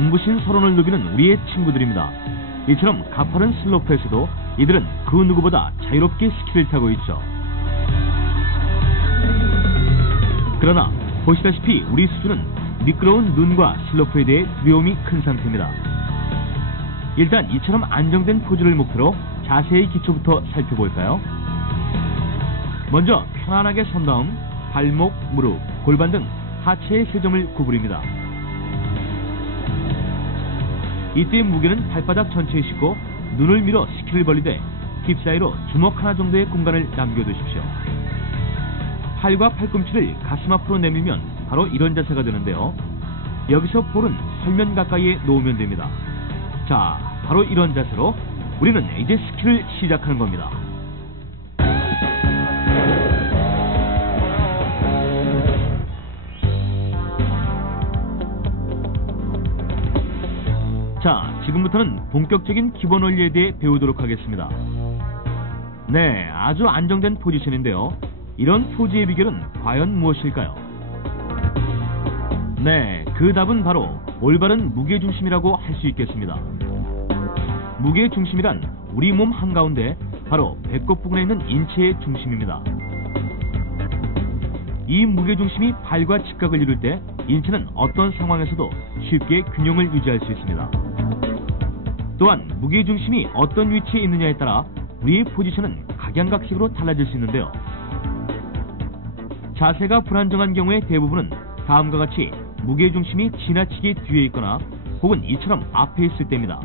눈부신 서론을 누비는 우리의 친구들입니다. 이처럼 가파른 슬로프에서도 이들은 그 누구보다 자유롭게 스키를 타고 있죠. 그러나 보시다시피 우리 수준은 미끄러운 눈과 슬로프에 대해 두려움이 큰 상태입니다. 일단 이처럼 안정된 포즈를 목표로 자세의 기초부터 살펴볼까요? 먼저 편안하게 선 다음 발목, 무릎, 골반 등 하체의 세 점을 구부립니다. 이때 무게는 발바닥 전체에 싣고 눈을 밀어 스키를 벌리되 힙 사이로 주먹 하나 정도의 공간을 남겨두십시오. 팔과 팔꿈치를 가슴 앞으로 내밀면 바로 이런 자세가 되는데요. 여기서 볼은 설면 가까이에 놓으면 됩니다. 자, 바로 이런 자세로 우리는 이제 스키를 시작하는 겁니다. 자, 지금부터는 본격적인 기본 원리에 대해 배우도록 하겠습니다. 네, 아주 안정된 포지션인데요. 이런 포즈의 비결은 과연 무엇일까요? 네, 그 답은 바로 올바른 무게중심이라고 할 수 있겠습니다. 무게중심이란 우리 몸 한가운데 바로 배꼽 부근에 있는 인체의 중심입니다. 이 무게중심이 발과 직각을 이룰 때 인체는 어떤 상황에서도 쉽게 균형을 유지할 수 있습니다. 또한 무게중심이 어떤 위치에 있느냐에 따라 우리의 포지션은 각양각색으로 달라질 수 있는데요. 자세가 불안정한 경우의 대부분은 다음과 같이 무게중심이 지나치게 뒤에 있거나 혹은 이처럼 앞에 있을 때입니다.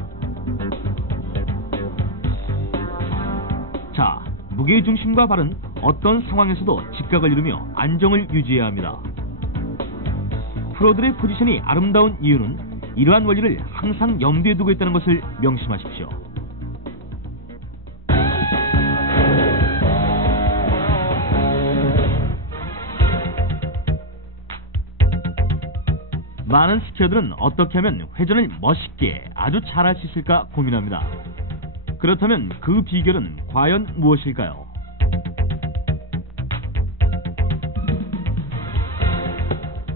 자, 무게중심과 발은 어떤 상황에서도 직각을 이루며 안정을 유지해야 합니다. 프로들의 포지션이 아름다운 이유는 이러한 원리를 항상 염두에 두고 있다는 것을 명심하십시오. 많은 스키어들은 어떻게 하면 회전을 멋있게 아주 잘할 수 있을까 고민합니다. 그렇다면 그 비결은 과연 무엇일까요?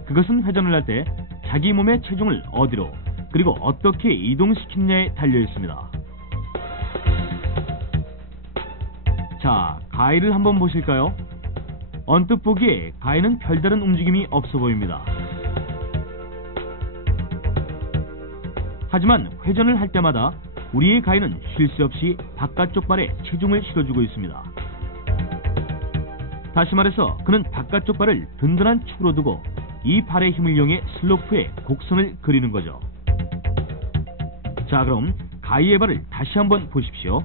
그것은 회전을 할 때 자기 몸의 체중을 어디로 그리고 어떻게 이동시키느냐에 달려 있습니다. 자, 가이를 한번 보실까요? 언뜻 보기에 가이는 별다른 움직임이 없어 보입니다. 하지만 회전을 할 때마다 우리의 가이는 쉴 새 없이 바깥쪽 발에 체중을 실어주고 있습니다. 다시 말해서 그는 바깥쪽 발을 든든한 축으로 두고 이 발의 힘을 이용해 슬로프에 곡선을 그리는 거죠. 자, 그럼 가이의 발을 다시 한번 보십시오.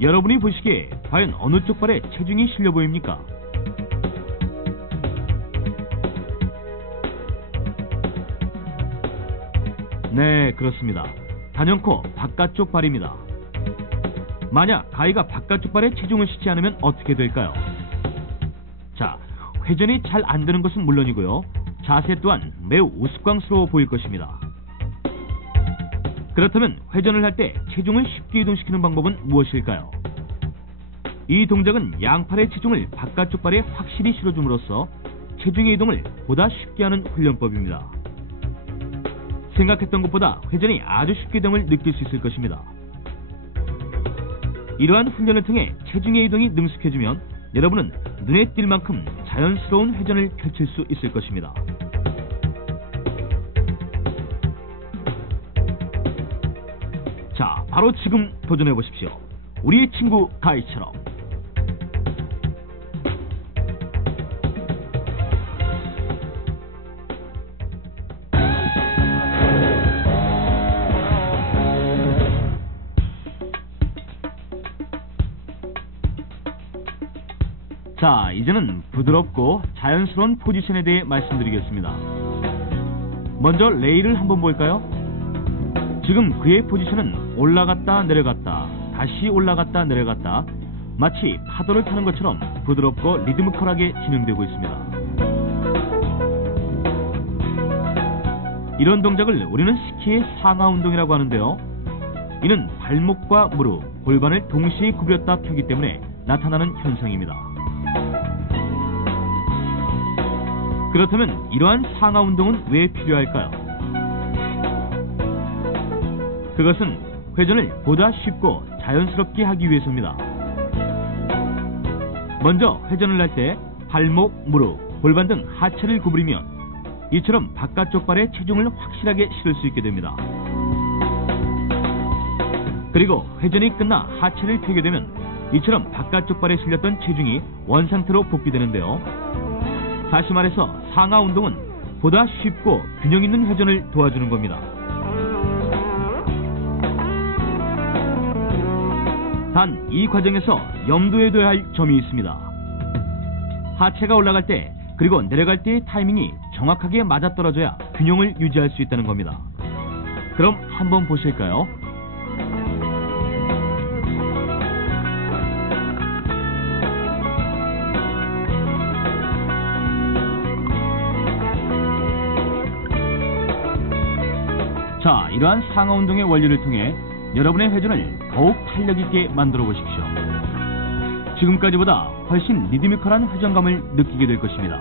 여러분이 보시기에 과연 어느 쪽 발에 체중이 실려 보입니까? 네, 그렇습니다. 단연코 바깥쪽 발입니다. 만약 가이가 바깥쪽 발에 체중을 싣지 않으면 어떻게 될까요? 자, 회전이 잘 안 되는 것은 물론이고요. 자세 또한 매우 우스꽝스러워 보일 것입니다. 그렇다면 회전을 할 때 체중을 쉽게 이동시키는 방법은 무엇일까요? 이 동작은 양팔의 체중을 바깥쪽 발에 확실히 실어줌으로써 체중의 이동을 보다 쉽게 하는 훈련법입니다. 생각했던 것보다 회전이 아주 쉽게 됨을 느낄 수 있을 것입니다. 이러한 훈련을 통해 체중의 이동이 능숙해지면 여러분은 눈에 띌 만큼 자연스러운 회전을 펼칠 수 있을 것입니다. 자, 바로 지금 도전해 보십시오. 우리의 친구 가이처럼. 자, 이제는 부드럽고 자연스러운 포지션에 대해 말씀드리겠습니다. 먼저 레이를 한번 볼까요? 지금 그의 포지션은 올라갔다 내려갔다 다시 올라갔다 내려갔다 마치 파도를 타는 것처럼 부드럽고 리드미컬하게 진행되고 있습니다. 이런 동작을 우리는 스키의 상하 운동이라고 하는데요. 이는 발목과 무릎, 골반을 동시에 구부렸다 펴기 때문에 나타나는 현상입니다. 그렇다면 이러한 상하 운동은 왜 필요할까요? 그것은 회전을 보다 쉽고 자연스럽게 하기 위해서입니다. 먼저 회전을 할 때 발목, 무릎, 골반 등 하체를 구부리면 이처럼 바깥쪽 발에 체중을 확실하게 실을 수 있게 됩니다. 그리고 회전이 끝나 하체를 펴게 되면 이처럼 바깥쪽 발에 실렸던 체중이 원상태로 복귀되는데요. 다시 말해서 상하 운동은 보다 쉽고 균형 있는 회전을 도와주는 겁니다. 단 이 과정에서 염두에 둬야 할 점이 있습니다. 하체가 올라갈 때 그리고 내려갈 때의 타이밍이 정확하게 맞아떨어져야 균형을 유지할 수 있다는 겁니다. 그럼 한번 보실까요? 자, 이러한 상하 운동의 원리를 통해 여러분의 회전을 더욱 탄력 있게 만들어 보십시오. 지금까지보다 훨씬 리드미컬한 회전감을 느끼게 될 것입니다.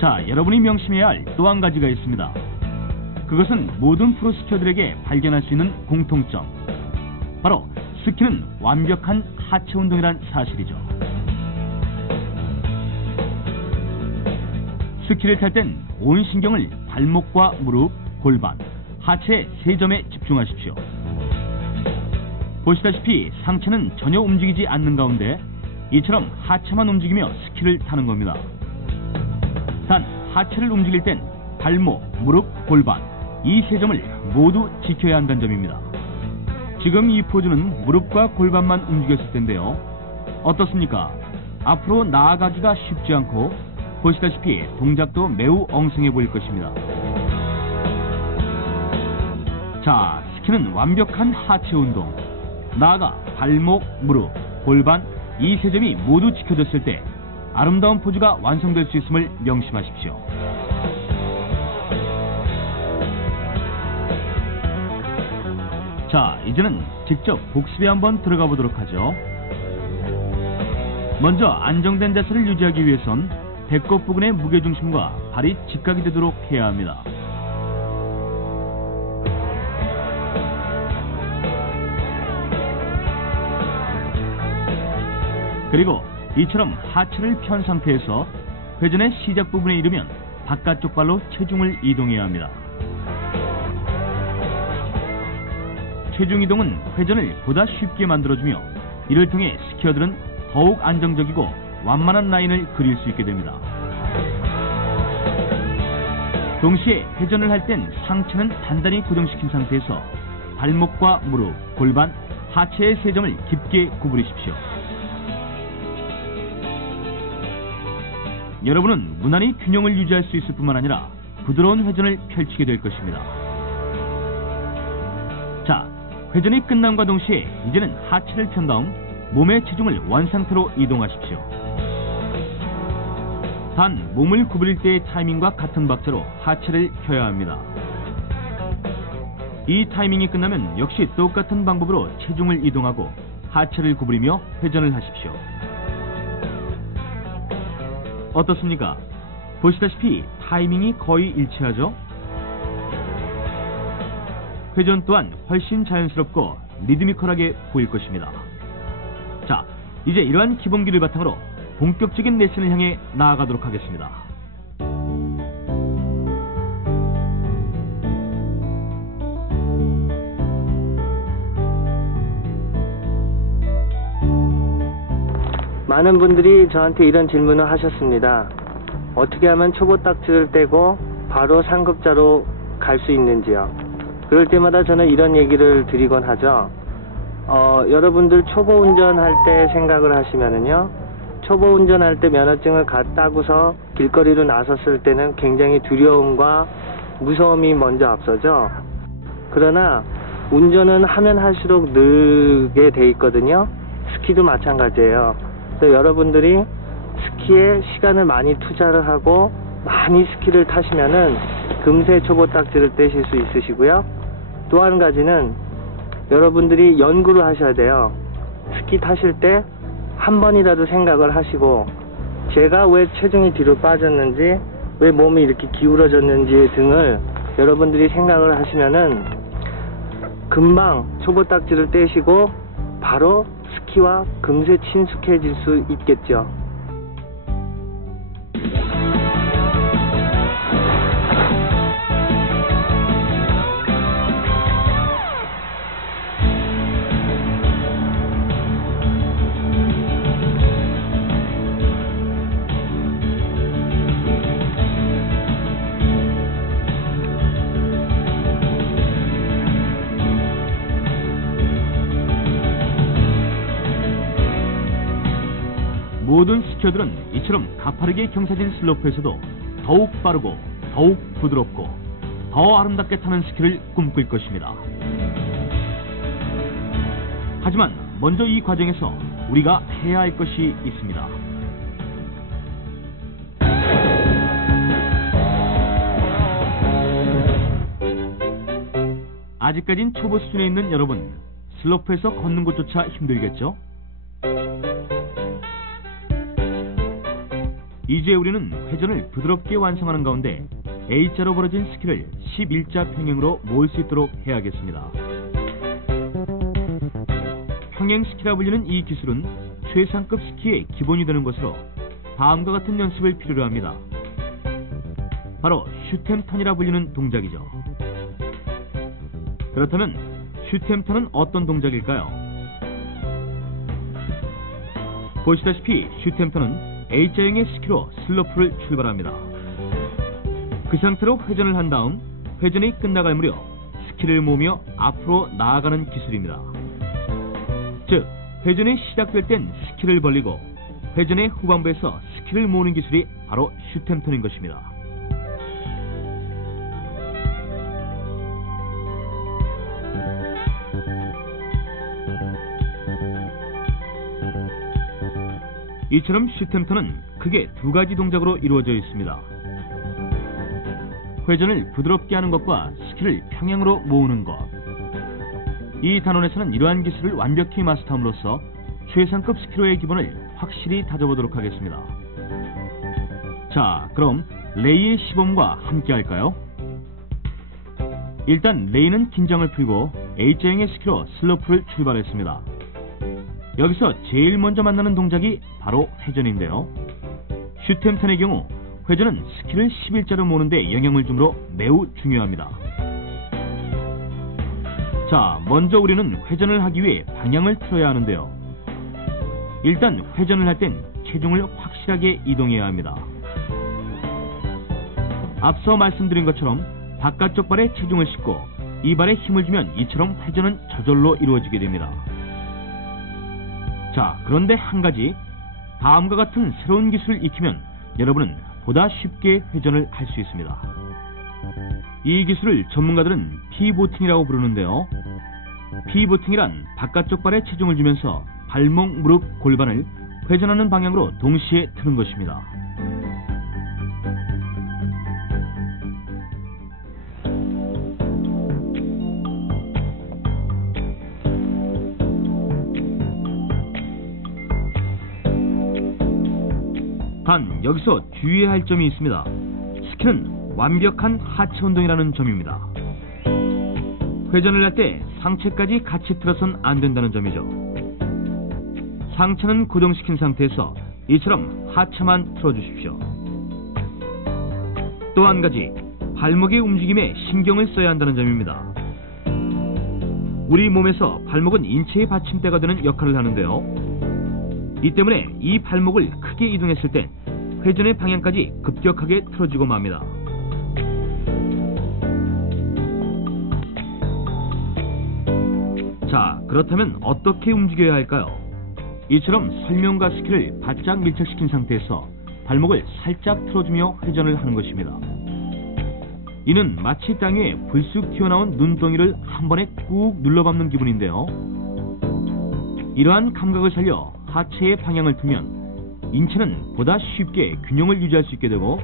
자, 여러분이 명심해야 할 또 한 가지가 있습니다. 그것은 모든 프로 스키어들에게 발견할 수 있는 공통점. 바로 스키는 완벽한 하체 운동이란 사실이죠. 스키를 탈 땐 온 신경을 발목과 무릎, 골반, 하체 세 점에 집중하십시오. 보시다시피 상체는 전혀 움직이지 않는 가운데 이처럼 하체만 움직이며 스키를 타는 겁니다. 단 하체를 움직일 땐 발목, 무릎, 골반 이 세 점을 모두 지켜야 한다는 점입니다. 지금 이 포즈는 무릎과 골반만 움직였을 텐데요. 어떻습니까? 앞으로 나아가기가 쉽지 않고 보시다시피 동작도 매우 엉성해 보일 것입니다. 자, 스키는 완벽한 하체 운동. 나아가 발목, 무릎, 골반 이 세 점이 모두 지켜졌을 때 아름다운 포즈가 완성될 수 있음을 명심하십시오. 자, 이제는 직접 복습에 한번 들어가 보도록 하죠. 먼저 안정된 자세를 유지하기 위해선 배꼽 부근의 무게중심과 발이 직각이 되도록 해야 합니다. 그리고 이처럼 하체를 편 상태에서 회전의 시작 부분에 이르면 바깥쪽 발로 체중을 이동해야 합니다. 체중 이동은 회전을 보다 쉽게 만들어주며 이를 통해 스키어들은 더욱 안정적이고 완만한 라인을 그릴 수 있게 됩니다. 동시에 회전을 할 땐 상체는 단단히 고정시킨 상태에서 발목과 무릎, 골반, 하체의 세 점을 깊게 구부리십시오. 여러분은 무난히 균형을 유지할 수 있을 뿐만 아니라 부드러운 회전을 펼치게 될 것입니다. 자, 회전이 끝남과 동시에 이제는 하체를 편 다음 몸의 체중을 원상태로 이동하십시오. 단 몸을 구부릴 때의 타이밍과 같은 박자로 하체를 펴야 합니다. 이 타이밍이 끝나면 역시 똑같은 방법으로 체중을 이동하고 하체를 구부리며 회전을 하십시오. 어떻습니까? 보시다시피 타이밍이 거의 일치하죠? 회전 또한 훨씬 자연스럽고 리드미컬하게 보일 것입니다. 자, 이제 이러한 기본기를 바탕으로 본격적인 레슨을 향해 나아가도록 하겠습니다. 많은 분들이 저한테 이런 질문을 하셨습니다. 어떻게 하면 초보 딱지를 떼고 바로 상급자로 갈 수 있는지요? 그럴 때마다 저는 이런 얘기를 드리곤 하죠. 여러분들 초보 운전할 때 생각을 하시면은요, 초보 운전할 때 면허증을 따고서 길거리로 나섰을 때는 굉장히 두려움과 무서움이 먼저 앞서죠. 그러나 운전은 하면 할수록 늘게 돼 있거든요. 스키도 마찬가지예요. 그래서 여러분들이 스키에 시간을 많이 투자를 하고 많이 스키를 타시면은 금세 초보 딱지를 떼실 수 있으시고요. 또 한 가지는 여러분들이 연구를 하셔야 돼요. 스키 타실 때 한 번이라도 생각을 하시고 제가 왜 체중이 뒤로 빠졌는지, 왜 몸이 이렇게 기울어졌는지 등을 여러분들이 생각을 하시면은 금방 초보 딱지를 떼시고 바로 스키와 금세 친숙해질 수 있겠죠. 모든 스키어들은 이처럼 가파르게 경사진 슬로프에서도 더욱 빠르고 더욱 부드럽고 더 아름답게 타는 스키를 꿈꿀 것입니다. 하지만 먼저 이 과정에서 우리가 해야 할 것이 있습니다. 아직까진 초보 수준에 있는 여러분, 슬로프에서 걷는 것조차 힘들겠죠? 이제 우리는 회전을 부드럽게 완성하는 가운데 A자로 벌어진 스키를 11자 평행으로 모을 수 있도록 해야겠습니다. 평행 스키라 불리는 이 기술은 최상급 스키의 기본이 되는 것으로 다음과 같은 연습을 필요로 합니다. 바로 슈템턴이라 불리는 동작이죠. 그렇다면 슈템턴은 어떤 동작일까요? 보시다시피 슈템턴은 A자형의 스키로 슬로프를 출발합니다. 그 상태로 회전을 한 다음 회전이 끝나갈 무렵 스키를 모으며 앞으로 나아가는 기술입니다. 즉, 회전이 시작될 땐 스키를 벌리고 회전의 후반부에서 스키를 모으는 기술이 바로 슈템턴인 것입니다. 이처럼 슈템턴은 크게 두 가지 동작으로 이루어져 있습니다. 회전을 부드럽게 하는 것과 스키를 평행으로 모으는 것. 이 단원에서는 이러한 기술을 완벽히 마스터함으로써 최상급 스키로의 기본을 확실히 다져보도록 하겠습니다. 자, 그럼 레이의 시범과 함께 할까요? 일단 레이는 긴장을 풀고 A자형의 스키로 슬로프를 출발했습니다. 여기서 제일 먼저 만나는 동작이 바로 회전인데요. 슈템턴의 경우 회전은 스키를 11자로 모으는데 영향을 주므로 매우 중요합니다. 자, 먼저 우리는 회전을 하기 위해 방향을 틀어야 하는데요. 일단 회전을 할 땐 체중을 확실하게 이동해야 합니다. 앞서 말씀드린 것처럼 바깥쪽 발에 체중을 싣고 이 발에 힘을 주면 이처럼 회전은 저절로 이루어지게 됩니다. 자, 그런데 한 가지, 다음과 같은 새로운 기술을 익히면 여러분은 보다 쉽게 회전을 할 수 있습니다. 이 기술을 전문가들은 피보팅이라고 부르는데요. 피보팅이란 바깥쪽 발에 체중을 주면서 발목, 무릎, 골반을 회전하는 방향으로 동시에 트는 것입니다. 단, 여기서 주의해야 할 점이 있습니다. 스키는 완벽한 하체 운동이라는 점입니다. 회전을 할 때 상체까지 같이 틀어선 안 된다는 점이죠. 상체는 고정시킨 상태에서 이처럼 하체만 틀어주십시오. 또 한 가지, 발목의 움직임에 신경을 써야 한다는 점입니다. 우리 몸에서 발목은 인체의 받침대가 되는 역할을 하는데요. 이 때문에 이 발목을 크게 이동했을 때 회전의 방향까지 급격하게 틀어지고 맙니다. 자, 그렇다면 어떻게 움직여야 할까요? 이처럼 설명과 스키를 바짝 밀착시킨 상태에서 발목을 살짝 틀어주며 회전을 하는 것입니다. 이는 마치 땅 위에 불쑥 튀어나온 눈덩이를 한 번에 꾹 눌러밟는 기분인데요. 이러한 감각을 살려 하체의 방향을 틀면 인체는 보다 쉽게 균형을 유지할 수 있게 되고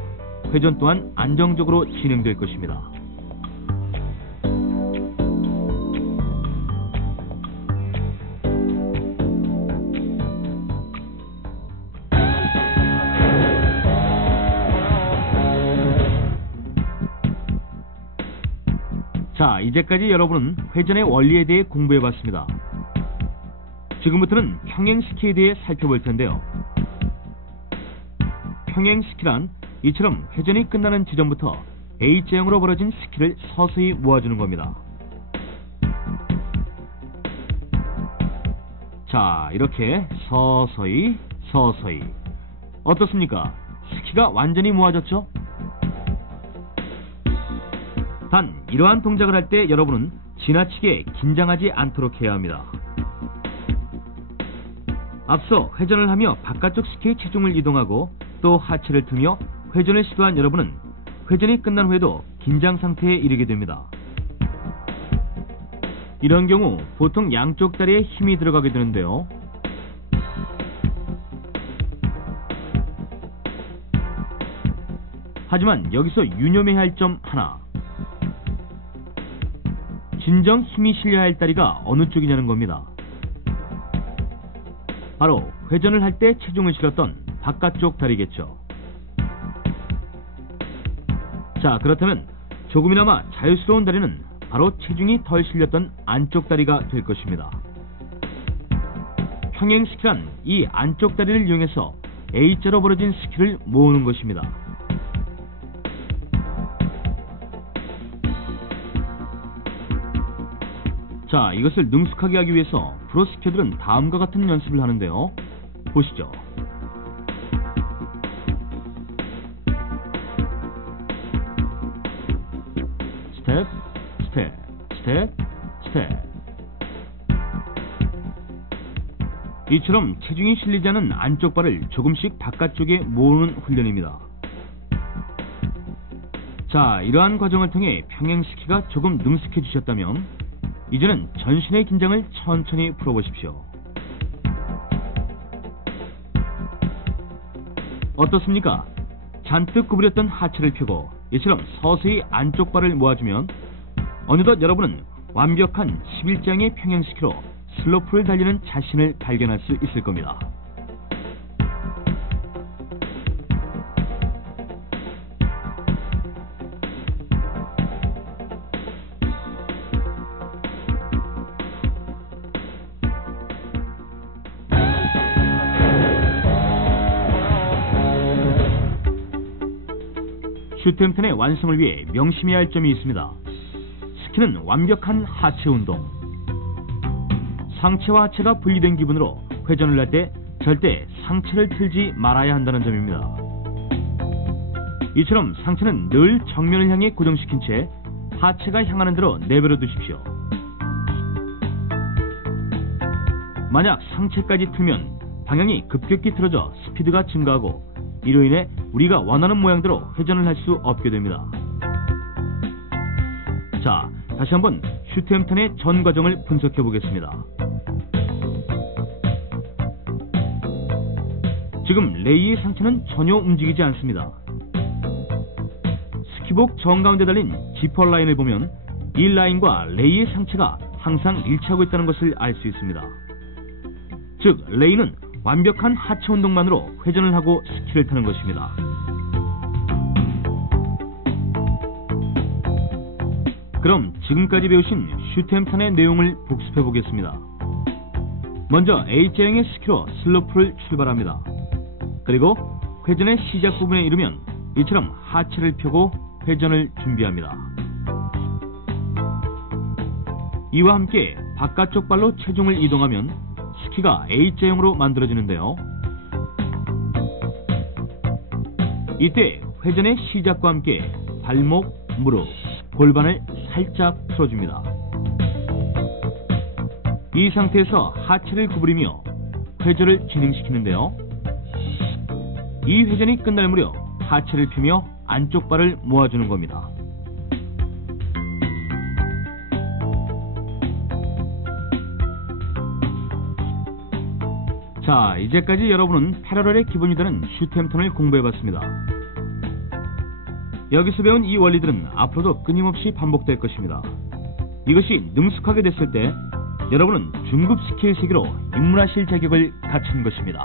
회전 또한 안정적으로 진행될 것입니다. 자, 이제까지 여러분은 회전의 원리에 대해 공부해봤습니다. 지금부터는 평행스키에 대해 살펴볼 텐데요. 평행스키란 이처럼 회전이 끝나는 지점부터 A자형으로 벌어진 스키를 서서히 모아주는 겁니다. 자, 이렇게 서서히 어떻습니까? 스키가 완전히 모아졌죠? 단, 이러한 동작을 할 때 여러분은 지나치게 긴장하지 않도록 해야 합니다. 앞서 회전을 하며 바깥쪽 스키의 체중을 이동하고 또 하체를 트며 회전을 시도한 여러분은 회전이 끝난 후에도 긴장 상태에 이르게 됩니다. 이런 경우 보통 양쪽 다리에 힘이 들어가게 되는데요. 하지만 여기서 유념해야 할 점 하나. 진정 힘이 실려야 할 다리가 어느 쪽이냐는 겁니다. 바로 회전을 할 때 체중을 실었던 바깥쪽 다리겠죠. 자, 그렇다면 조금이나마 자유스러운 다리는 바로 체중이 덜 실렸던 안쪽 다리가 될 것입니다. 평행스키란 이 안쪽 다리를 이용해서 A자로 벌어진 스키를 모으는 것입니다. 자, 이것을 능숙하게 하기 위해서 프로스키어들은 다음과 같은 연습을 하는데요. 보시죠. 스텝, 스텝, 스텝, 스텝. 이처럼 체중이 실리지 않은 안쪽 발을 조금씩 바깥쪽에 모으는 훈련입니다. 자, 이러한 과정을 통해 평행스키가 조금 능숙해지셨다면 이제는 전신의 긴장을 천천히 풀어보십시오. 어떻습니까? 잔뜩 구부렸던 하체를 펴고 이처럼 서서히 안쪽 발을 모아주면 어느덧 여러분은 완벽한 11장의 평행스키로 슬로프를 달리는 자신을 발견할 수 있을 겁니다. 슈템턴의 완성을 위해 명심해야 할 점이 있습니다. 스키는 완벽한 하체 운동. 상체와 하체가 분리된 기분으로 회전을 할 때 절대 상체를 틀지 말아야 한다는 점입니다. 이처럼 상체는 늘 정면을 향해 고정시킨 채 하체가 향하는 대로 내버려 두십시오. 만약 상체까지 틀면 방향이 급격히 틀어져 스피드가 증가하고 이로 인해 우리가 원하는 모양대로 회전을 할 수 없게 됩니다. 자, 다시 한번 슈템턴의 전 과정을 분석해 보겠습니다. 지금 레이의 상체는 전혀 움직이지 않습니다. 스키복 정가운데 달린 지퍼 라인을 보면 이 라인과 레이의 상체가 항상 일치하고 있다는 것을 알 수 있습니다. 즉, 레이는 완벽한 하체 운동만으로 회전을 하고 스키를 타는 것입니다. 그럼 지금까지 배우신 슈템턴의 내용을 복습해 보겠습니다. 먼저 A자형의 스키로 슬로프를 출발합니다. 그리고 회전의 시작 부분에 이르면 이처럼 하체를 펴고 회전을 준비합니다. 이와 함께 바깥쪽 발로 체중을 이동하면 스키가 A자형으로 만들어지는데요. 이때 회전의 시작과 함께 발목, 무릎, 골반을 살짝 풀어줍니다. 이 상태에서 하체를 구부리며 회전을 진행시키는데요. 이 회전이 끝날 무렵 하체를 펴며 안쪽 발을 모아주는 겁니다. 자, 이제까지 여러분은 패러렐의 기본이 되는 슈템턴을 공부해봤습니다. 여기서 배운 이 원리들은 앞으로도 끊임없이 반복될 것입니다. 이것이 능숙하게 됐을 때 여러분은 중급 스키의 세계로 입문하실 자격을 갖춘 것입니다.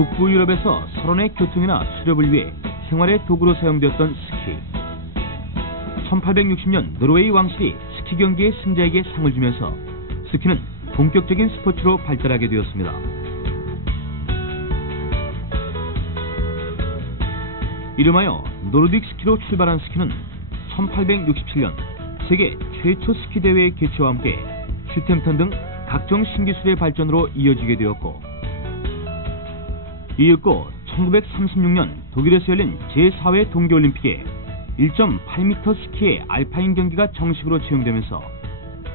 북부 유럽에서 서론의 교통이나 수렵을 위해 생활의 도구로 사용되었던 스키. 1860년 노르웨이 왕실이 스키 경기의 승자에게 상을 주면서 스키는 본격적인 스포츠로 발달하게 되었습니다. 이름하여 노르딕 스키로 출발한 스키는 1867년 세계 최초 스키 대회의 개최와 함께 슈템턴 등 각종 신기술의 발전으로 이어지게 되었고, 이윽고 1936년 독일에서 열린 제4회 동계올림픽에 1.8m 스키의 알파인 경기가 정식으로 채용되면서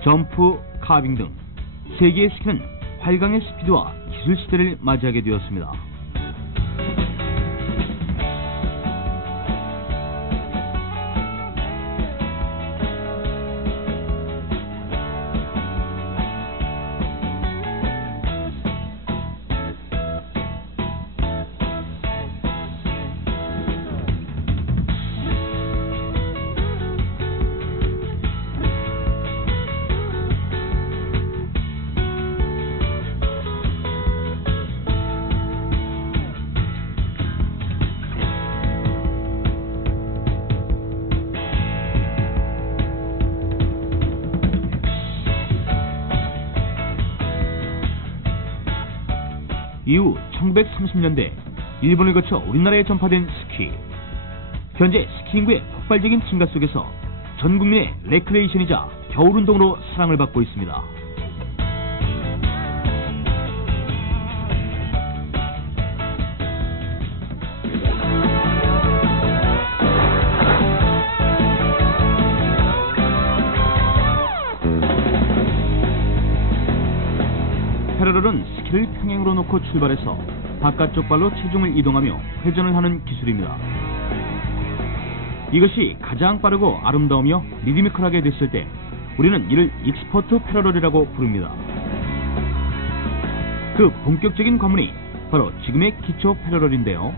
점프, 카빙 등 세계의 스키는 활강의 스피드와 기술 시대를 맞이하게 되었습니다. 이후 1930년대 일본을 거쳐 우리나라에 전파된 스키. 현재 스키 인구의 폭발적인 증가 속에서 전 국민의 레크레이션이자 겨울운동으로 사랑을 받고 있습니다. 패러럴은 스키를 평행으로 놓고 출발해서 바깥쪽 발로 체중을 이동하며 회전을 하는 기술입니다. 이것이 가장 빠르고 아름다우며 리드미컬하게 됐을 때 우리는 이를 익스퍼트 패러럴이라고 부릅니다. 그 본격적인 관문이 바로 지금의 기초 패러럴인데요.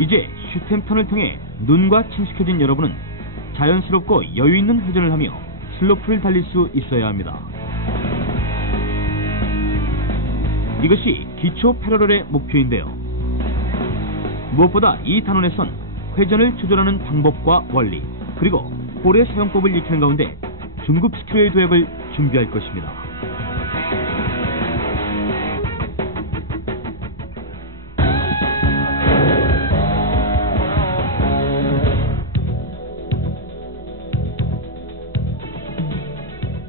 이제 슈템턴을 통해 눈과 친숙해진 여러분은 자연스럽고 여유있는 회전을 하며 슬로프를 달릴 수 있어야 합니다. 이것이 기초 패러럴의 목표인데요. 무엇보다 이 단원에선 회전을 조절하는 방법과 원리, 그리고 볼의 사용법을 익히는 가운데 중급 스킬의 도약을 준비할 것입니다.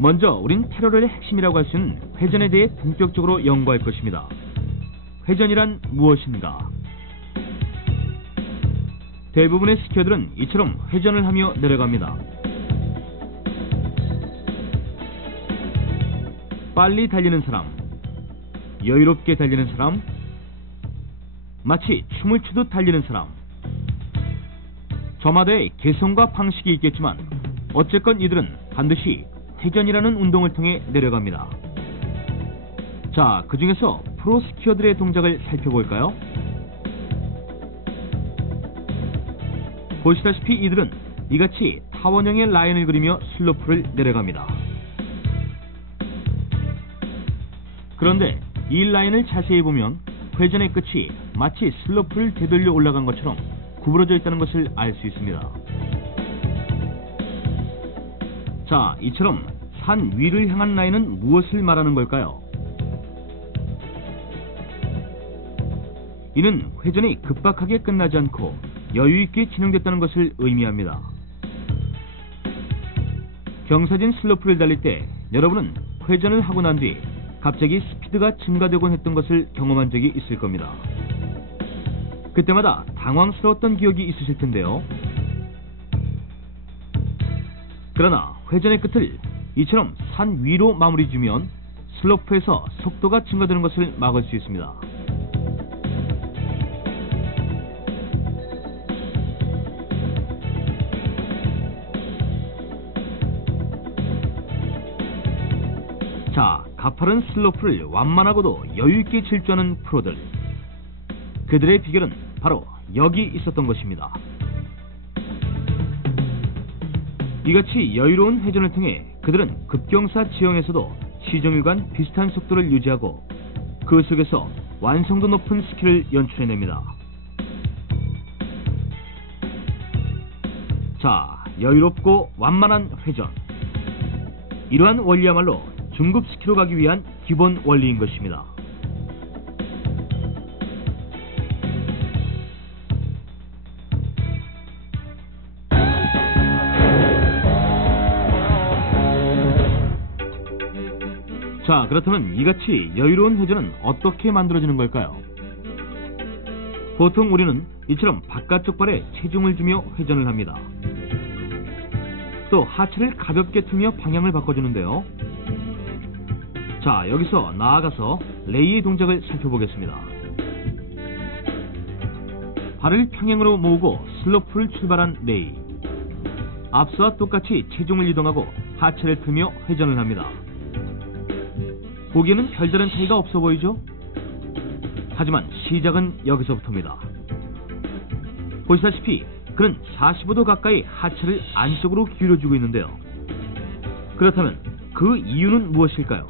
먼저 우린 패러럴의 핵심이라고 할 수 있는 회전에 대해 본격적으로 연구할 것입니다. 회전이란 무엇인가? 대부분의 스키어들은 이처럼 회전을 하며 내려갑니다. 빨리 달리는 사람, 여유롭게 달리는 사람, 마치 춤을 추듯 달리는 사람. 저마다의 개성과 방식이 있겠지만 어쨌건 이들은 반드시 회전이라는 운동을 통해 내려갑니다. 자, 그 중에서 프로 스키어들의 동작을 살펴볼까요? 보시다시피 이들은 이같이 타원형의 라인을 그리며 슬로프를 내려갑니다. 그런데 이 라인을 자세히 보면 회전의 끝이 마치 슬로프를 되돌려 올라간 것처럼 구부러져 있다는 것을 알 수 있습니다. 자, 이처럼 산 위를 향한 라인은 무엇을 말하는 걸까요? 이는 회전이 급박하게 끝나지 않고 여유있게 진행됐다는 것을 의미합니다. 경사진 슬로프를 달릴 때 여러분은 회전을 하고 난 뒤 갑자기 스피드가 증가되곤 했던 것을 경험한 적이 있을 겁니다. 그때마다 당황스러웠던 기억이 있으실 텐데요. 그러나 회전의 끝을 이처럼 산 위로 마무리 지으면 슬로프에서 속도가 증가되는 것을 막을 수 있습니다. 자, 가파른 슬로프를 완만하고도 여유있게 질주하는 프로들. 그들의 비결은 바로 여기 있었던 것입니다. 이같이 여유로운 회전을 통해 그들은 급경사 지형에서도 시정일과 비슷한 속도를 유지하고 그 속에서 완성도 높은 스킬을 연출해냅니다. 자, 여유롭고 완만한 회전. 이러한 원리야말로 중급 스키로 가기 위한 기본 원리인 것입니다. 자, 그렇다면 이같이 여유로운 회전은 어떻게 만들어지는 걸까요? 보통 우리는 이처럼 바깥쪽 발에 체중을 주며 회전을 합니다. 또 하체를 가볍게 틀며 방향을 바꿔주는데요. 자, 여기서 나아가서 레이의 동작을 살펴보겠습니다. 발을 평행으로 모으고 슬로프를 출발한 레이. 앞서와 똑같이 체중을 이동하고 하체를 틀며 회전을 합니다. 보기에는 별다른 차이가 없어 보이죠? 하지만 시작은 여기서부터입니다. 보시다시피 그는 45도 가까이 하체를 안쪽으로 기울여주고 있는데요. 그렇다면 그 이유는 무엇일까요?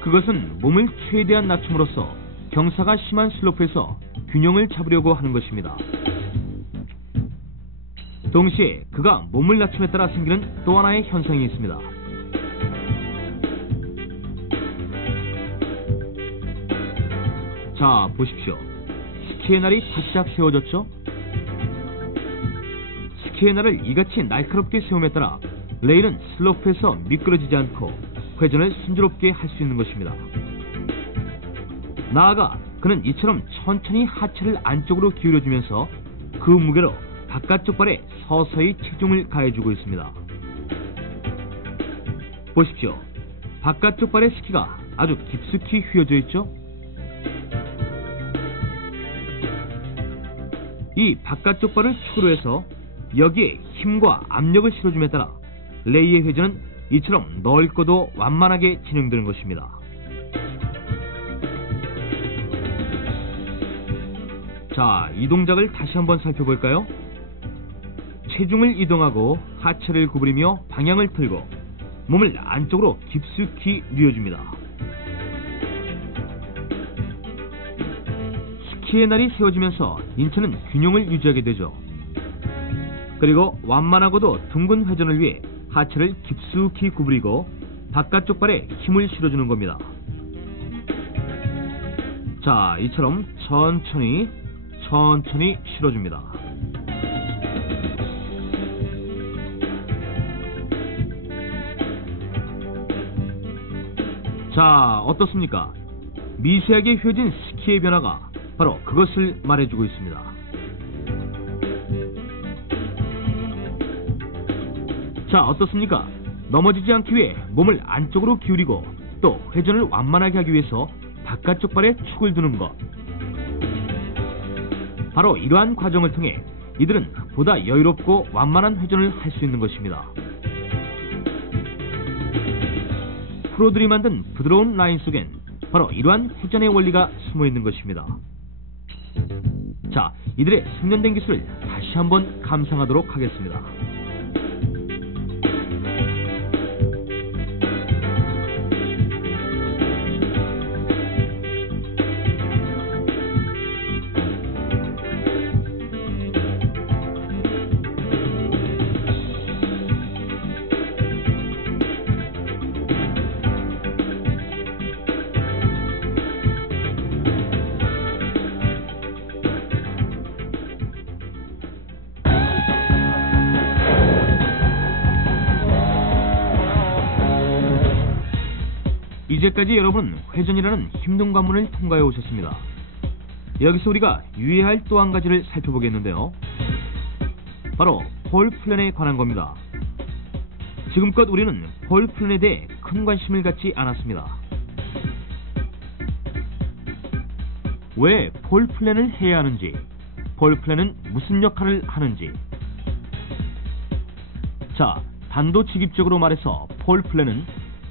그것은 몸을 최대한 낮춤으로써 경사가 심한 슬로프에서 균형을 잡으려고 하는 것입니다. 동시에 그가 몸을 낮춤에 따라 생기는 또 하나의 현상이 있습니다. 자, 보십시오. 스키의 날이 바짝 세워졌죠? 스키의 날을 이같이 날카롭게 세움에 따라 레이는 슬로프에서 미끄러지지 않고 회전을 순조롭게 할 수 있는 것입니다. 나아가 그는 이처럼 천천히 하체를 안쪽으로 기울여주면서 그 무게로 바깥쪽 발에 서서히 체중을 가해주고 있습니다. 보십시오. 바깥쪽 발의 스키가 아주 깊숙이 휘어져 있죠? 이 바깥쪽 발을 축으로 해서 여기에 힘과 압력을 실어줌에 따라 레이의 회전은 이처럼 넓고도 완만하게 진행되는 것입니다. 자, 이 동작을 다시 한번 살펴볼까요? 체중을 이동하고 하체를 구부리며 방향을 틀고 몸을 안쪽으로 깊숙이 뉘어줍니다. 스키의 날이 세워지면서 인체는 균형을 유지하게 되죠. 그리고 완만하고도 둥근 회전을 위해 하체를 깊숙이 구부리고 바깥쪽 발에 힘을 실어주는 겁니다. 자, 이처럼 천천히 실어줍니다. 자, 어떻습니까? 미세하게 휘어진 스키의 변화가 바로 그것을 말해주고 있습니다. 자, 어떻습니까? 넘어지지 않기 위해 몸을 안쪽으로 기울이고 또 회전을 완만하게 하기 위해서 바깥쪽 발에 축을 두는 것. 바로 이러한 과정을 통해 이들은 보다 여유롭고 완만한 회전을 할 수 있는 것입니다. 프로들이 만든 부드러운 라인 속엔 바로 이러한 회전의 원리가 숨어 있는 것입니다. 자, 이들의 숙련된 기술을 다시 한번 감상하도록 하겠습니다. 이제까지 여러분은 회전이라는 힘든 관문을 통과해 오셨습니다. 여기서 우리가 유의해야 할 또 한 가지를 살펴보겠는데요. 바로 폴 플랜에 관한 겁니다. 지금껏 우리는 폴 플랜에 대해 큰 관심을 갖지 않았습니다. 왜 폴 플랜을 해야 하는지, 폴 플랜은 무슨 역할을 하는지. 자, 단도직입적으로 말해서 폴 플랜은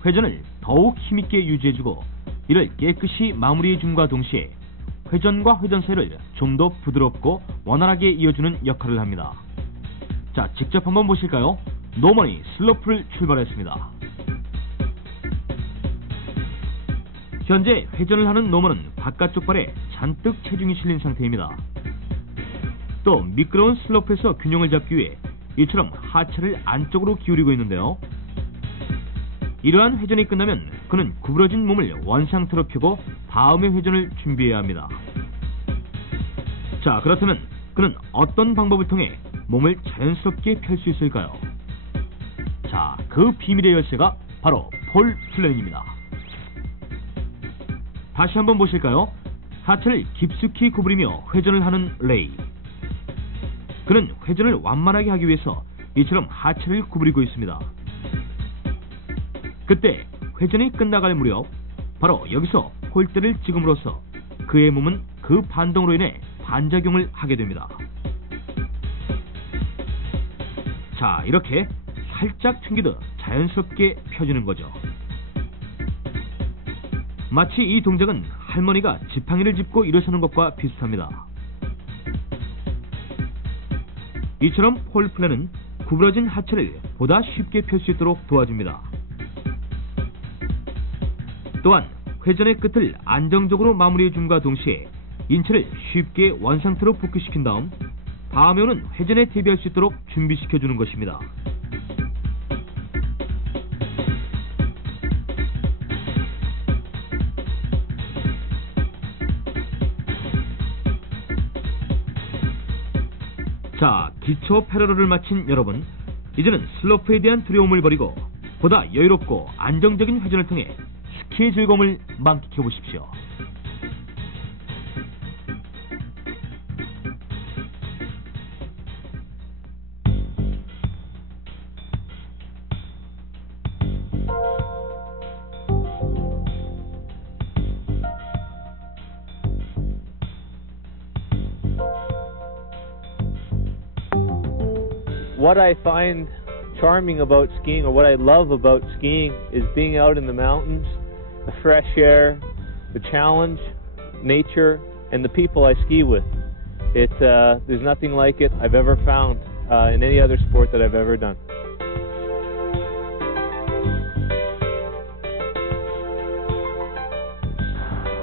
회전을 더욱 힘있게 유지해주고 이를 깨끗이 마무리해줌과 동시에 회전과 회전 사이를 좀 더 부드럽고 원활하게 이어주는 역할을 합니다. 자, 직접 한번 보실까요? 노먼이 슬로프를 출발했습니다. 현재 회전을 하는 노먼은 바깥쪽 발에 잔뜩 체중이 실린 상태입니다. 또 미끄러운 슬로프에서 균형을 잡기 위해 이처럼 하체를 안쪽으로 기울이고 있는데요. 이러한 회전이 끝나면 그는 구부러진 몸을 원상태로 펴고 다음의 회전을 준비해야 합니다. 자, 그렇다면 그는 어떤 방법을 통해 몸을 자연스럽게 펼 수 있을까요? 자, 그 비밀의 열쇠가 바로 폴 플랜입니다. 다시 한번 보실까요? 하체를 깊숙이 구부리며 회전을 하는 레이. 그는 회전을 완만하게 하기 위해서 이처럼 하체를 구부리고 있습니다. 그때 회전이 끝나갈 무렵 바로 여기서 폴대를 찍음으로써 그의 몸은 그 반동으로 인해 반작용을 하게 됩니다. 자, 이렇게 살짝 튕기듯 자연스럽게 펴지는 거죠. 마치 이 동작은 할머니가 지팡이를 짚고 일어서는 것과 비슷합니다. 이처럼 폴 플랜은 구부러진 하체를 보다 쉽게 펼 수 있도록 도와줍니다. 또한 회전의 끝을 안정적으로 마무리해줌과 동시에 인체를 쉽게 원상태로 복귀시킨 다음 다음에 오는 회전에 대비할 수 있도록 준비시켜주는 것입니다. 자, 기초 패러럴을 마친 여러분, 이제는 슬로프에 대한 두려움을 버리고 보다 여유롭고 안정적인 회전을 통해 스키의 즐거움을 만끽해 보십시오. What I find charming about skiing, or what I love about skiing, is being out in the mountains, the fresh air, the challenge, nature, and the people I ski with. There's nothing like it I've ever found in any other sport that I've ever done.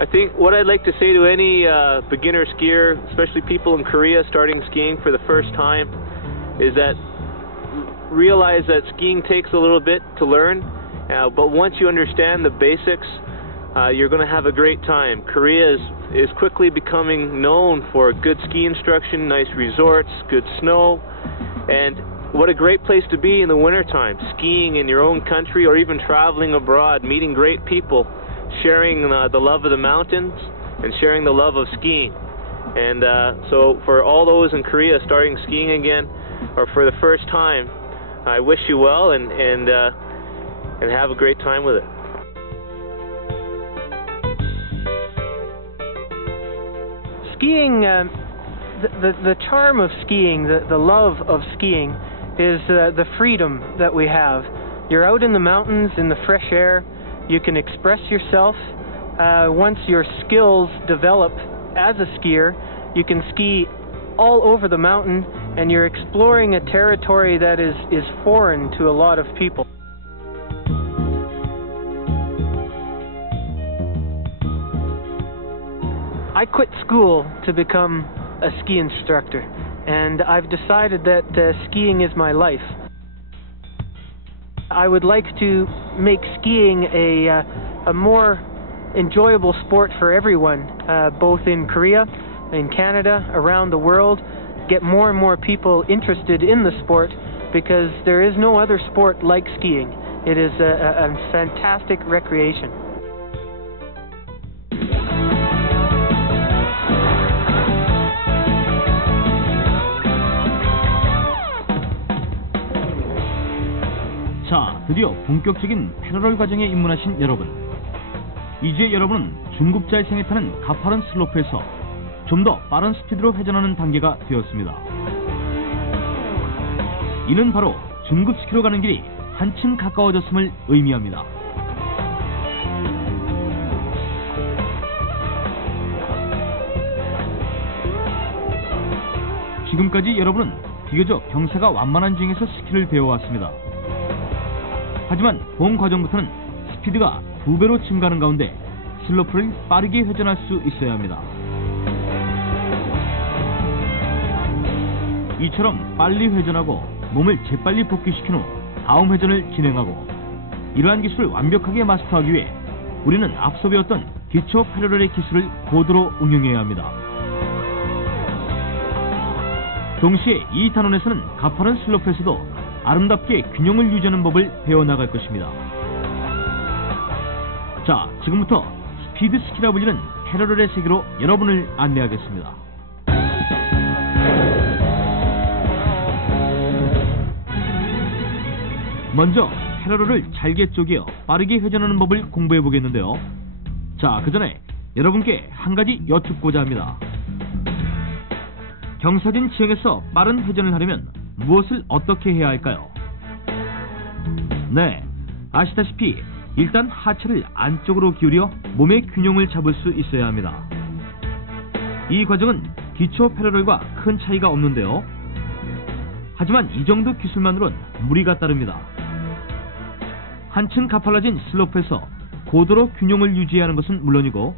I think what I'd like to say to any beginner skier, especially people in Korea starting skiing for the first time, is that realize that skiing takes a little bit to learn, but once you understand the basics, you're going to have a great time. Korea is quickly becoming known for good ski instruction, nice resorts, good snow, and what a great place to be in the wintertime, skiing in your own country or even traveling abroad, meeting great people, sharing the love of the mountains and sharing the love of skiing. And so for all those in Korea starting skiing again or for the first time, I wish you well and have a great time with it. Skiing, the charm of skiing, the love of skiing is the freedom that we have. You're out in the mountains in the fresh air. You can express yourself. Once your skills develop as a skier, you can ski all over the mountain, and you're exploring a territory that is foreign to a lot of people. I quit school to become a ski instructor, and I've decided that skiing is my life. I would like to make skiing a more enjoyable sport for everyone, both in Korea, in Canada, around the world, get more and more people interested in the sport, because there is no other sport like skiing. It is a fantastic recreation. 드디어 본격적인 패러럴 과정에 입문하신 여러분. 이제 여러분은 중급자의 생에 타는 가파른 슬로프에서 좀 더 빠른 스피드로 회전하는 단계가 되었습니다. 이는 바로 중급 스키로 가는 길이 한층 가까워졌음을 의미합니다. 지금까지 여러분은 비교적 경사가 완만한 중에서 스키를 배워왔습니다. 하지만 본 과정부터는 스피드가 2배로 증가하는 가운데 슬로프를 빠르게 회전할 수 있어야 합니다. 이처럼 빨리 회전하고 몸을 재빨리 복귀시킨 후 다음 회전을 진행하고, 이러한 기술을 완벽하게 마스터하기 위해 우리는 앞서 배웠던 기초 패러럴의 기술을 고도로 응용해야 합니다. 동시에 이 단원에서는 가파른 슬로프에서도 아름답게 균형을 유지하는 법을 배워나갈 것입니다. 자, 지금부터 스피드 스키라 불리는 패러럴의 세계로 여러분을 안내하겠습니다. 먼저 패러럴을 잘게 쪼개어 빠르게 회전하는 법을 공부해 보겠는데요. 자, 그 전에 여러분께 한 가지 여쭙고자 합니다. 경사진 지형에서 빠른 회전을 하려면 무엇을 어떻게 해야 할까요? 네, 아시다시피 일단 하체를 안쪽으로 기울여 몸의 균형을 잡을 수 있어야 합니다. 이 과정은 기초 패러럴과 큰 차이가 없는데요. 하지만 이 정도 기술만으론 무리가 따릅니다. 한층 가팔라진 슬로프에서 고도로 균형을 유지해야 하는 것은 물론이고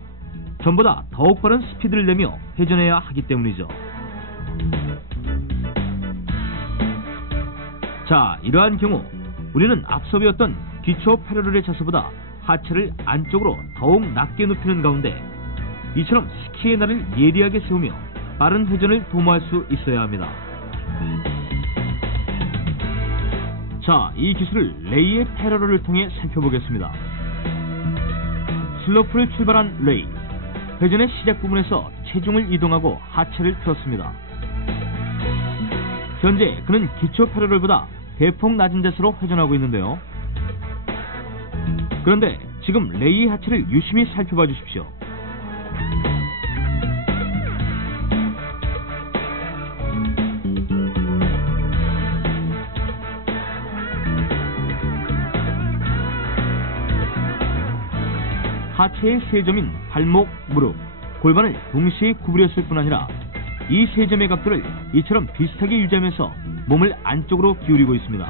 전보다 더욱 빠른 스피드를 내며 회전해야 하기 때문이죠. 자, 이러한 경우 우리는 앞서 배웠던 기초 패러럴의 자세보다 하체를 안쪽으로 더욱 낮게 눕히는 가운데 이처럼 스키의 날을 예리하게 세우며 빠른 회전을 도모할 수 있어야 합니다. 자, 이 기술을 레이의 패러럴을 통해 살펴보겠습니다. 슬로프를 출발한 레이, 회전의 시작 부분에서 체중을 이동하고 하체를 틀었습니다. 현재 그는 기초 패러럴보다 대폭 낮은 자세로 회전하고 있는데요. 그런데 지금 레이의 하체를 유심히 살펴봐 주십시오. 하체의 세 점인 발목, 무릎, 골반을 동시에 구부렸을 뿐 아니라 이 세 점의 각도를 이처럼 비슷하게 유지하면서 몸을 안쪽으로 기울이고 있습니다.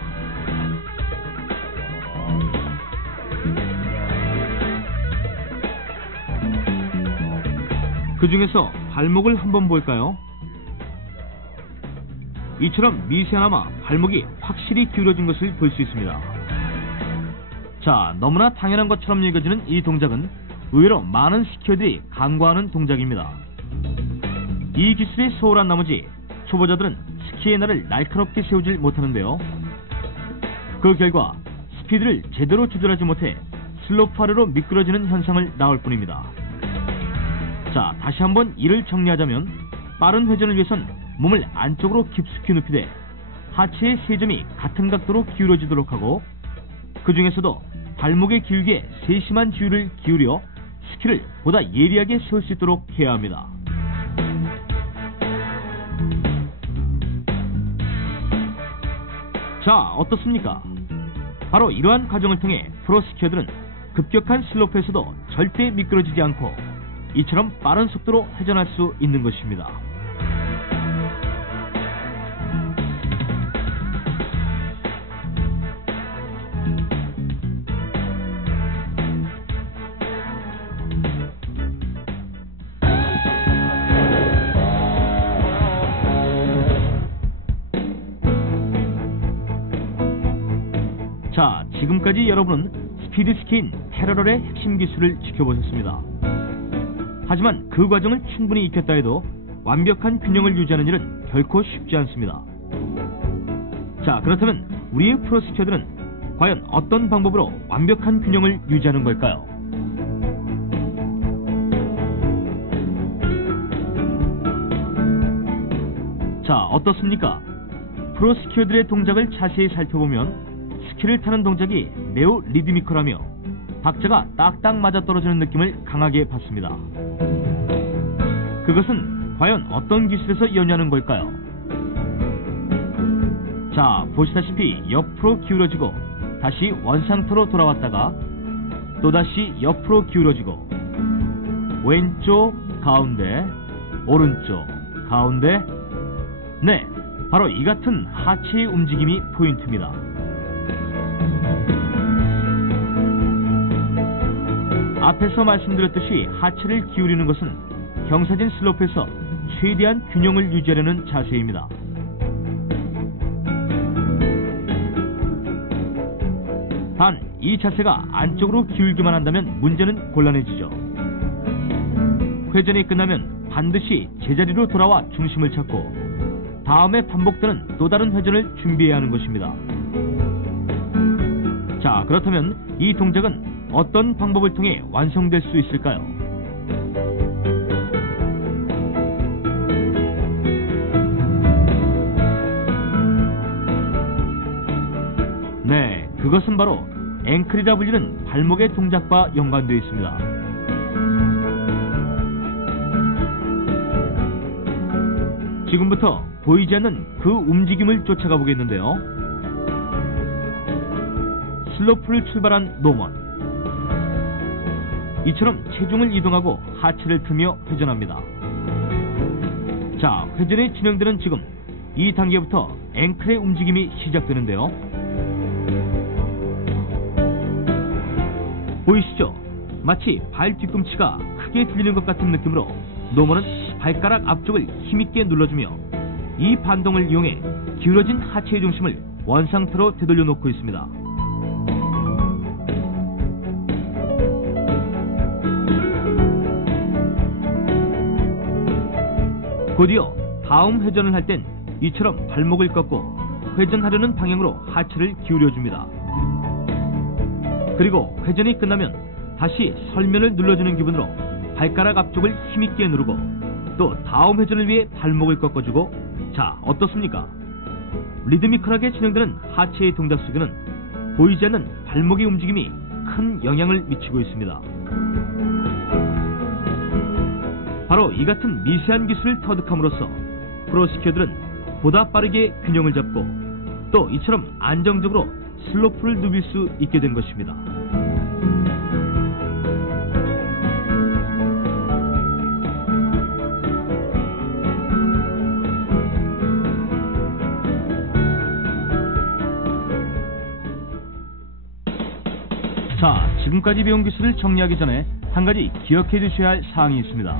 그 중에서 발목을 한번 볼까요? 이처럼 미세하나마 발목이 확실히 기울어진 것을 볼 수 있습니다. 자, 너무나 당연한 것처럼 여겨지는 이 동작은 의외로 많은 스키어들이 간과하는 동작입니다. 이 기술에 소홀한 나머지 초보자들은 스키의 날을 날카롭게 세우질 못하는데요. 그 결과 스피드를 제대로 조절하지 못해 슬로프 아래로 미끄러지는 현상을 낳을 뿐입니다. 자, 다시 한번 이를 정리하자면 빠른 회전을 위해선 몸을 안쪽으로 깊숙이 눕히되 하체의 세 점이 같은 각도로 기울어지도록 하고, 그 중에서도 발목의 기울기에 세심한 주의를 기울여 스키를 보다 예리하게 세울 수 있도록 해야 합니다. 자, 어떻습니까? 바로 이러한 과정을 통해 프로 스키어들은 급격한 슬로프에서도 절대 미끄러지지 않고 이처럼 빠른 속도로 회전할 수 있는 것입니다. 자, 지금까지 여러분은 스피드 스키인 패러럴의 핵심 기술을 지켜보셨습니다. 하지만 그 과정을 충분히 익혔다 해도 완벽한 균형을 유지하는 일은 결코 쉽지 않습니다. 자, 그렇다면 우리의 프로 스키어들은 과연 어떤 방법으로 완벽한 균형을 유지하는 걸까요? 자, 어떻습니까? 프로 스키어들의 동작을 자세히 살펴보면 스키를 타는 동작이 매우 리드미컬하며 박자가 딱딱 맞아떨어지는 느낌을 강하게 받습니다. 그것은 과연 어떤 기술에서 연유하는 걸까요? 자, 보시다시피 옆으로 기울어지고 다시 원상태로 돌아왔다가 또다시 옆으로 기울어지고 왼쪽 가운데 오른쪽 가운데. 네, 바로 이 같은 하체의 움직임이 포인트입니다. 앞에서 말씀드렸듯이 하체를 기울이는 것은 경사진 슬로프에서 최대한 균형을 유지하려는 자세입니다. 단, 이 자세가 안쪽으로 기울기만 한다면 문제는 곤란해지죠. 회전이 끝나면 반드시 제자리로 돌아와 중심을 찾고 다음에 반복되는 또 다른 회전을 준비해야 하는 것입니다. 자, 그렇다면 이 동작은 어떤 방법을 통해 완성될 수 있을까요? 네, 그것은 바로 앵클이라 불리는 발목의 동작과 연관되어 있습니다. 지금부터 보이지 않는 그 움직임을 쫓아가 보겠는데요. 슬로프를 출발한 노먼. 이처럼 체중을 이동하고 하체를 트며 회전합니다. 자, 회전이 진행되는 지금 이 단계부터 앵클의 움직임이 시작되는데요. 보이시죠? 마치 발 뒤꿈치가 크게 들리는 것 같은 느낌으로 노먼은 발가락 앞쪽을 힘있게 눌러주며 이 반동을 이용해 기울어진 하체의 중심을 원상태로 되돌려 놓고 있습니다. 곧이어 다음 회전을 할 땐 이처럼 발목을 꺾고 회전하려는 방향으로 하체를 기울여줍니다. 그리고 회전이 끝나면 다시 설면을 눌러주는 기분으로 발가락 앞쪽을 힘있게 누르고 또 다음 회전을 위해 발목을 꺾어주고. 자, 어떻습니까? 리드미컬하게 진행되는 하체의 동작 속에는 보이지 않는 발목의 움직임이 큰 영향을 미치고 있습니다. 바로 이 같은 미세한 기술을 터득함으로써 프로스키어들은 보다 빠르게 균형을 잡고 또 이처럼 안정적으로 슬로프를 누빌 수 있게 된 것입니다. 자, 지금까지 배운 기술을 정리하기 전에 한 가지 기억해 두셔야 할 사항이 있습니다.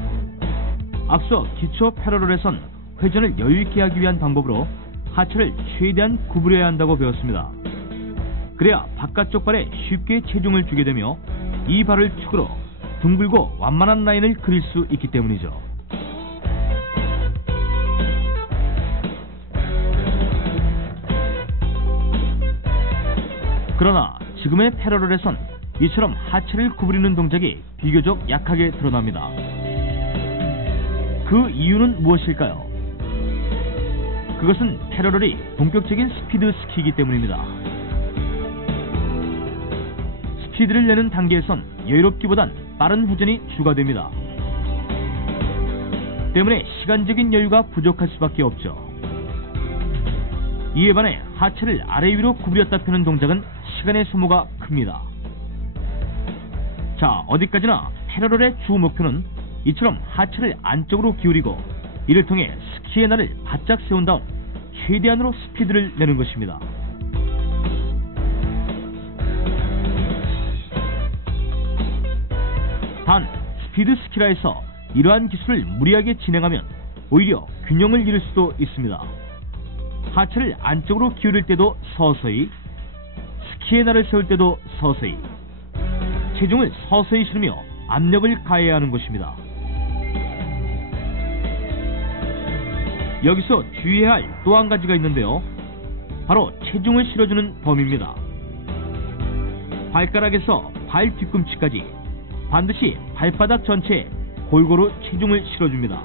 앞서 기초 패러럴에선 회전을 여유있게 하기 위한 방법으로 하체를 최대한 구부려야 한다고 배웠습니다. 그래야 바깥쪽 발에 쉽게 체중을 주게 되며 이 발을 축으로 둥글고 완만한 라인을 그릴 수 있기 때문이죠. 그러나 지금의 패러럴에선 이처럼 하체를 구부리는 동작이 비교적 약하게 드러납니다. 그 이유는 무엇일까요? 그것은 패러럴이 본격적인 스피드 스키이기 때문입니다. 스피드를 내는 단계에선 여유롭기보단 빠른 회전이 주가됩니다. 때문에 시간적인 여유가 부족할 수밖에 없죠. 이에 반해 하체를 아래 위로 구부렸다 펴는 동작은 시간의 소모가 큽니다. 자, 어디까지나 패러럴의 주 목표는 이처럼 하체를 안쪽으로 기울이고 이를 통해 스키의 날을 바짝 세운 다음 최대한으로 스피드를 내는 것입니다. 단, 스피드 스키라에서 이러한 기술을 무리하게 진행하면 오히려 균형을 잃을 수도 있습니다. 하체를 안쪽으로 기울일 때도 서서히, 스키의 날을 세울 때도 서서히, 체중을 서서히 실으며 압력을 가해야 하는 것입니다. 여기서 주의해야 할 또 한 가지가 있는데요. 바로 체중을 실어주는 범위입니다. 발가락에서 발 뒤꿈치까지 반드시 발바닥 전체에 골고루 체중을 실어줍니다.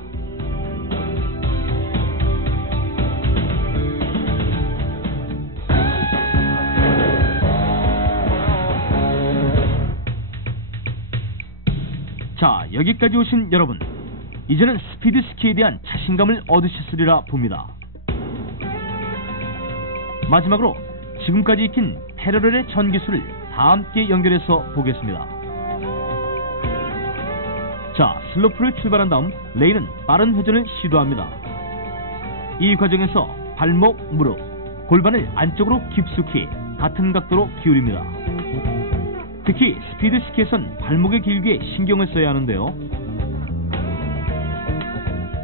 자, 여기까지 오신 여러분, 이제는 스피드 스키에 대한 자신감을 얻으셨으리라 봅니다. 마지막으로 지금까지 익힌 패러렐의 전기술을 다 함께 연결해서 보겠습니다. 자, 슬로프를 출발한 다음 레인은 빠른 회전을 시도합니다. 이 과정에서 발목, 무릎, 골반을 안쪽으로 깊숙이 같은 각도로 기울입니다. 특히 스피드 스키에선 발목의 길기에 신경을 써야 하는데요.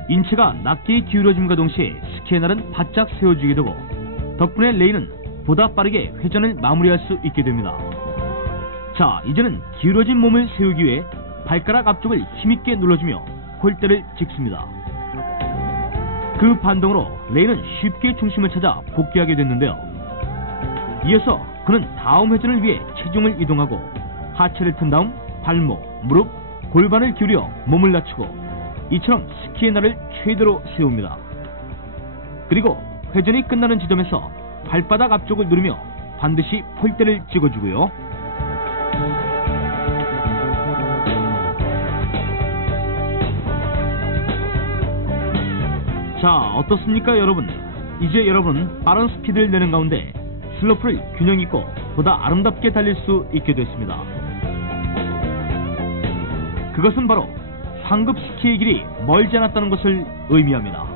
인체가 낮게 기울어짐과 동시에 스키의 날은 바짝 세워지게 되고, 덕분에 레인은 보다 빠르게 회전을 마무리할 수 있게 됩니다. 자, 이제는 기울어진 몸을 세우기 위해 발가락 앞쪽을 힘있게 눌러주며 홀대를 찍습니다. 그 반동으로 레인은 쉽게 중심을 찾아 복귀하게 됐는데요. 이어서 그는 다음 회전을 위해 체중을 이동하고 하체를 튼 다음 발목, 무릎, 골반을 기울여 몸을 낮추고 이처럼 스키의 날을 최대로 세웁니다. 그리고 회전이 끝나는 지점에서 발바닥 앞쪽을 누르며 반드시 폴대를 찍어주고요. 자, 어떻습니까 여러분? 이제 여러분은 빠른 스피드를 내는 가운데 슬로프를 균형 있고 보다 아름답게 달릴 수 있게 됐습니다. 그것은 바로 상급 스키의 길이 멀지 않았다는 것을 의미합니다.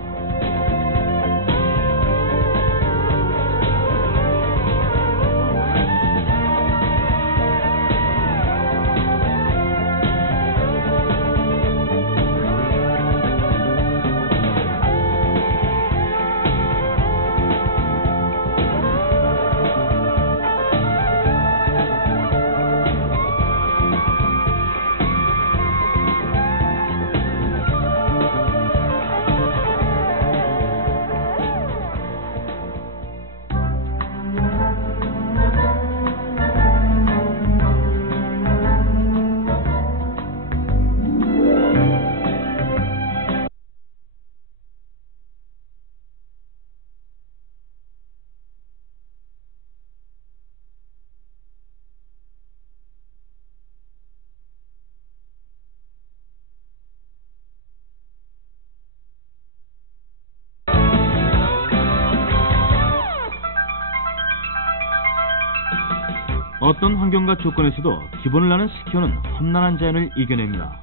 어떤 환경과 조건에서도 기본을 아는 스키어는 험난한 자연을 이겨냅니다.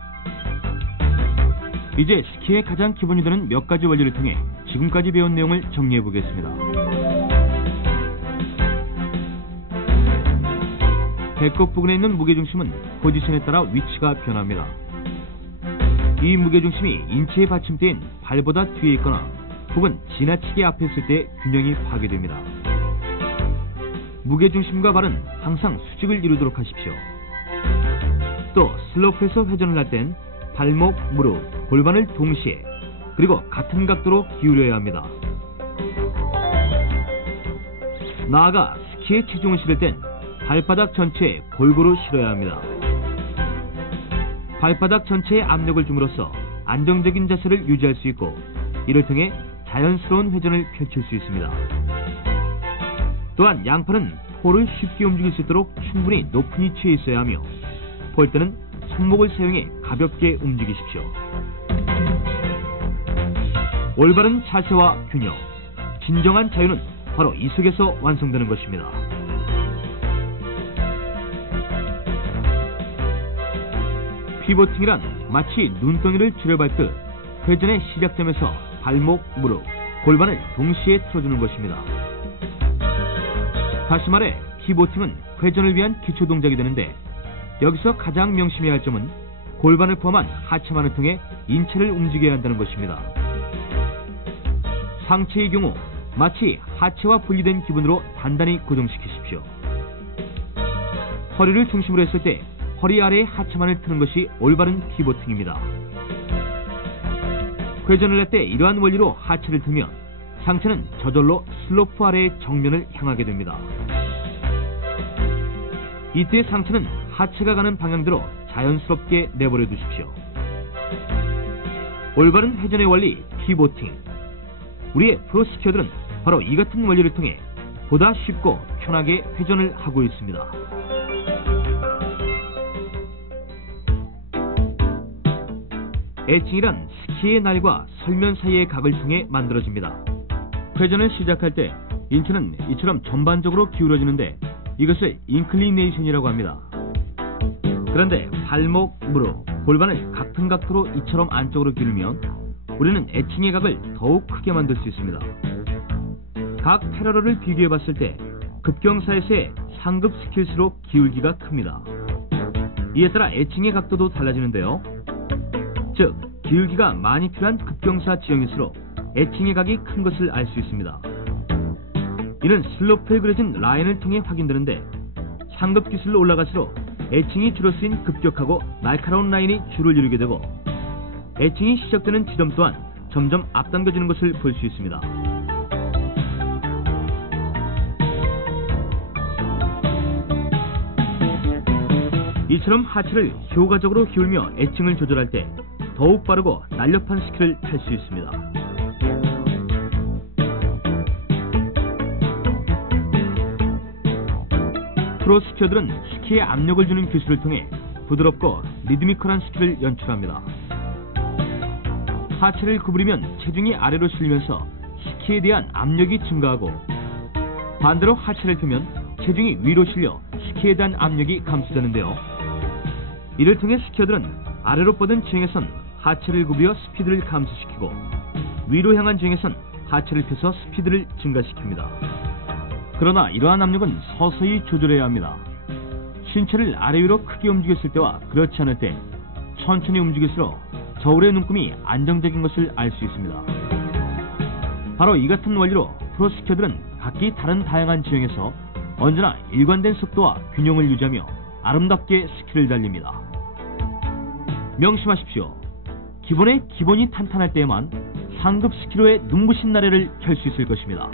이제 스키의 가장 기본이 되는 몇 가지 원리를 통해 지금까지 배운 내용을 정리해 보겠습니다. 배꼽 부근에 있는 무게중심은 포지션에 따라 위치가 변합니다. 이 무게중심이 인체의 받침대인 발보다 뒤에 있거나 혹은 지나치게 앞에 있을 때 균형이 파괴됩니다. 무게중심과 발은 항상 수직을 이루도록 하십시오. 또 슬로프에서 회전을 할 땐 발목, 무릎, 골반을 동시에 그리고 같은 각도로 기울여야 합니다. 나아가 스키에 체중을 실을 땐 발바닥 전체에 골고루 실어야 합니다. 발바닥 전체에 압력을 줌으로써 안정적인 자세를 유지할 수 있고 이를 통해 자연스러운 회전을 펼칠 수 있습니다. 또한 양팔은 폴을 쉽게 움직일 수 있도록 충분히 높은 위치에 있어야 하며 폴대는 손목을 사용해 가볍게 움직이십시오. 올바른 자세와 균형, 진정한 자유는 바로 이 속에서 완성되는 것입니다. 피보팅이란 마치 눈덩이를 줄여밟듯 회전의 시작점에서 발목, 무릎, 골반을 동시에 틀어주는 것입니다. 다시 말해 피보팅은 회전을 위한 기초 동작이 되는데 여기서 가장 명심해야 할 점은 골반을 포함한 하체만을 통해 인체를 움직여야 한다는 것입니다. 상체의 경우 마치 하체와 분리된 기분으로 단단히 고정시키십시오. 허리를 중심으로 했을 때 허리 아래의 하체만을 트는 것이 올바른 피보팅입니다. 회전을 할 때 이러한 원리로 하체를 틀면 상체는 저절로 슬로프 아래의 정면을 향하게 됩니다. 이때 상체는 하체가 가는 방향대로 자연스럽게 내버려 두십시오. 올바른 회전의 원리 피보팅. 우리의 프로 스키어들은 바로 이 같은 원리를 통해 보다 쉽고 편하게 회전을 하고 있습니다. 에칭이란 스키의 날과 설면 사이의 각을 통해 만들어집니다. 회전을 시작할 때 인체는 이처럼 전반적으로 기울어지는데 이것을 인클리네이션이라고 합니다. 그런데 발목, 무릎, 골반을 같은 각도로 이처럼 안쪽으로 기울면 우리는 에칭의 각을 더욱 크게 만들 수 있습니다. 각 패러럴을 비교해 봤을 때 급경사에서의 상급 스킬수록 기울기가 큽니다. 이에 따라 에칭의 각도도 달라지는데요. 즉, 기울기가 많이 필요한 급경사 지형일수록 에칭의 각이 큰 것을 알 수 있습니다. 이는 슬로프에 그려진 라인을 통해 확인되는데 상급 기술로 올라갈수록 에칭이 줄어 쓰인 급격하고 날카로운 라인이 줄을 이루게 되고 에칭이 시작되는 지점 또한 점점 앞당겨지는 것을 볼 수 있습니다. 이처럼 하체를 효과적으로 기울며 에칭을 조절할 때 더욱 빠르고 날렵한 스키를 탈 수 있습니다. 프로 스키어들은 스키에 압력을 주는 기술을 통해 부드럽고 리드미컬한 스키를 연출합니다. 하체를 구부리면 체중이 아래로 실리면서 스키에 대한 압력이 증가하고 반대로 하체를 펴면 체중이 위로 실려 스키에 대한 압력이 감소되는데요. 이를 통해 스키어들은 아래로 뻗은 주행에선 하체를 구부려 스피드를 감소시키고 위로 향한 주행에선 하체를 펴서 스피드를 증가시킵니다. 그러나 이러한 압력은 서서히 조절해야 합니다. 신체를 아래 위로 크게 움직였을 때와 그렇지 않을 때 천천히 움직일수록 저울의 눈금이 안정적인 것을 알 수 있습니다. 바로 이 같은 원리로 프로 스키어들은 각기 다른 다양한 지형에서 언제나 일관된 속도와 균형을 유지하며 아름답게 스키를 달립니다. 명심하십시오. 기본의 기본이 탄탄할 때에만 상급 스키로의 눈부신 나래를 켤 수 있을 것입니다.